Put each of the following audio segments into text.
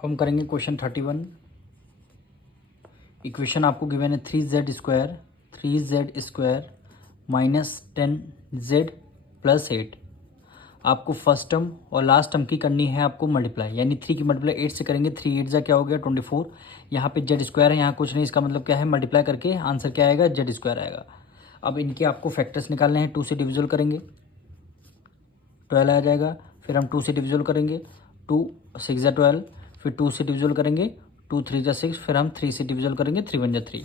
अब हम करेंगे क्वेश्चन 31। इक्वेशन आपको गिवन है 3z² माइनस 10z प्लस 8। आपको फर्स्ट टर्म और लास्ट टर्म की करनी है आपको मल्टीप्लाई, यानी 3 की मल्टीप्लाई 8 से करेंगे। 3 8 जा क्या हो गया 24। यहाँ पे z स्क्वायर है, यहाँ कुछ नहीं, इसका मतलब क्या है मल्टीप्लाई करके आंसर क्या आएगा z स्क्वायर आएगा। अब इनके आपको फैक्टर्स निकालने हैं। 2 से डिविजल करेंगे 12 आ जाएगा, फिर हम 2 से डिविजल करेंगे 2 6 जा 12, फिर 2 से डिविजल करेंगे 2 3 जा 6, फिर हम 3 से डिविजल करेंगे 3 1 जा 3।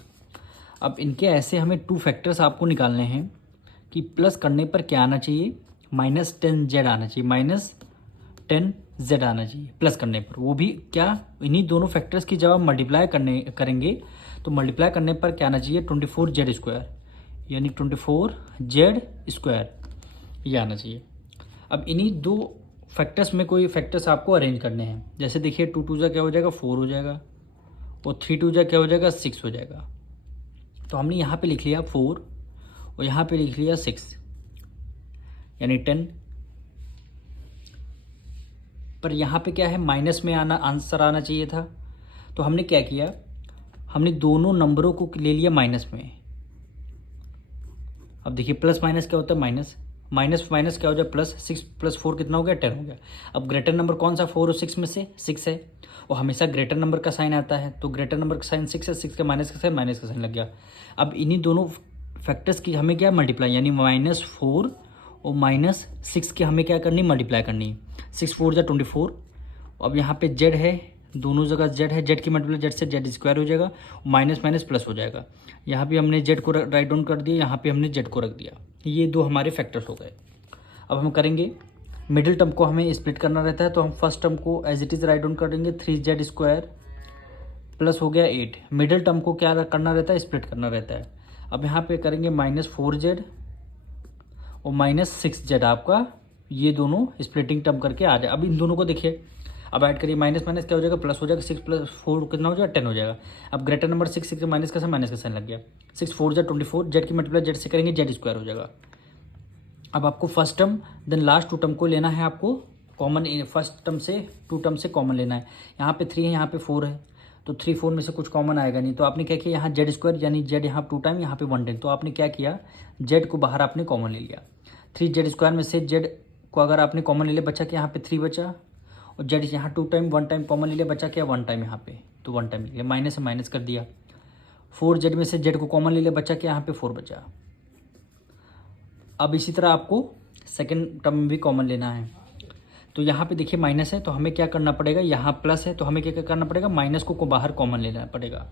अब इनके ऐसे हमें 2 फैक्टर्स आपको निकालने हैं कि प्लस करने पर क्या आना चाहिए, -10z आना चाहिए, -10z आना चाहिए प्लस करने पर। वो भी क्या, इन्हीं दोनों फैक्टर्स की जब आप मल्टीप्लाई करेंगे तो मल्टीप्लाई करने पर क्या आना चाहिए 24z², यानी 24z² ये आना चाहिए। अब इन्हीं दो फैक्टर्स में कोई फैक्टर्स आपको अरेंज करने हैं। जैसे देखिए 2 2 जा क्या हो जाएगा 4 हो जाएगा, और 3 2 जा क्या हो जाएगा 6 हो जाएगा। तो हमने यहाँ पे लिख लिया 4 और यहाँ पे लिख लिया 6, यानी 10। पर यहाँ पे क्या है माइनस में आंसर आना चाहिए था, तो हमने क्या किया, हमने दोनों नंबरों को ले लिया माइनस में। अब देखिए प्लस माइनस क्या होता है माइनस, माइनस माइनस क्या हो जाए प्लस, 6 + 4 कितना हो गया 10 हो गया। अब ग्रेटर नंबर कौन सा 4 और 6 में से 6 है, और हमेशा ग्रेटर नंबर का साइन आता है, तो ग्रेटर नंबर का साइन 6 है, 6 का माइनस का साइन लग गया। अब इन्हीं दोनों फैक्टर्स की हमें क्या मल्टीप्लाई, यानी -4 और -6 की हमें क्या करनी मल्टीप्लाई करनी है। 6 4 जा 24। अब यहाँ पे z है, दोनों जगह z है, z की मल्टीप्लाई z से z² हो जाएगा, माइनस माइनस प्लस हो जाएगा। यहाँ पे हमने z को राइट डाउन कर दिया, यहाँ पे हमने z को रख दिया। ये दो हमारे फैक्टर्स हो गए। अब हम करेंगे मिडिल टर्म को हमें स्प्लिट करना रहता है, तो हम फर्स्ट टर्म को as it is write down कर देंगे 3z² प्लस हो गया 8। मिडिल टर्म को क्या करना रहता है स्प्लिट करना रहता है। अब यहाँ पे करेंगे -4z और -6z, आपका ये दोनों स्प्लिटिंग टर्म करके आ जाए। अब इन दोनों को देखिए, अब ऐड करिए, माइनस माइनस क्या हो जाएगा प्लस हो जाएगा, 6 + 4 कितना हो जाएगा 10 हो जाएगा। अब ग्रेटर नंबर 6 6 माइनस का साइन लग गया, 6 4 जा 24, z की मल्टीप्लाई z से करेंगे z² हो जाएगा। अब आपको first term then last 2 term को लेना है, आपको कॉमन फर्स्ट टर्म से 2 टर्म से कॉमन लेना है। यहाँ पे 3 है, यहाँ पे 4 है, तो 3 4 में से कुछ कॉमन आएगा नहीं, तो आपने क्या किया यहाँ z² यानी z यहाँ 2 टाइम, यहाँ पे 1 टाइम, तो आपने क्या किया z को बाहर आपने कॉमन ले लिया। 3z² में से z को अगर आपने कॉमन ले लिया बचा क्या यहाँ पे 3 बचा, और z यहाँ 2 टाइम 1 टाइम कॉमन ले लिया बचा क्या 1 टाइम यहाँ पे, तो 1 टाइम ले लिया, माइनस से माइनस कर दिया। 4z में से z को कॉमन ले लिया बचा क्या यहाँ पे 4 बचा। अब इसी तरह आपको सेकेंड टर्म में भी कॉमन लेना है, तो यहाँ पे देखिए माइनस है, तो हमें क्या करना पड़ेगा, यहाँ प्लस है तो हमें क्या करना पड़ेगा माइनस को बाहर कॉमन लेना पड़ेगा।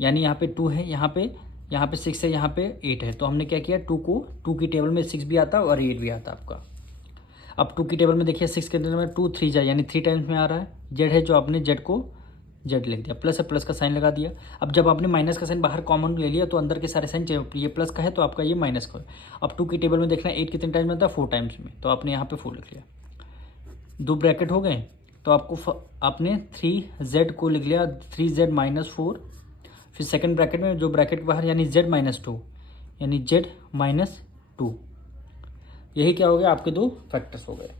यानी यहाँ पे 2 है, यहाँ पे 6 है, यहाँ पे 8 है, तो हमने क्या किया 2 की टेबल में 6 भी आता है और 8 भी आता है आपका। अब 2 की टेबल में देखिए 6 के टेबल में 2 3 जा, यानी 3 टाइम्स में आ रहा है। z है जो आपने z को z लिख दिया, प्लस है प्लस का साइन लगा दिया। अब जब आपने माइनस का साइन बाहर कॉमन ले लिया तो अंदर के सारे साइन, ये प्लस का है तो आपका ये माइनस का है। अब 2 की टेबल में देखना 8 कितने टाइम्स में आता है 4 टाइम्स में, तो आपने यहाँ पे 4 लिख लिया। 2 ब्रैकेट हो गए, तो आपने 3z को लिख लिया 3z - 4, फिर सेकंड ब्रैकेट में जो ब्रैकेट के बाहर यानी z - 2, यानी z - 2। यही क्या हो गया आपके 2 फैक्टर्स हो गए।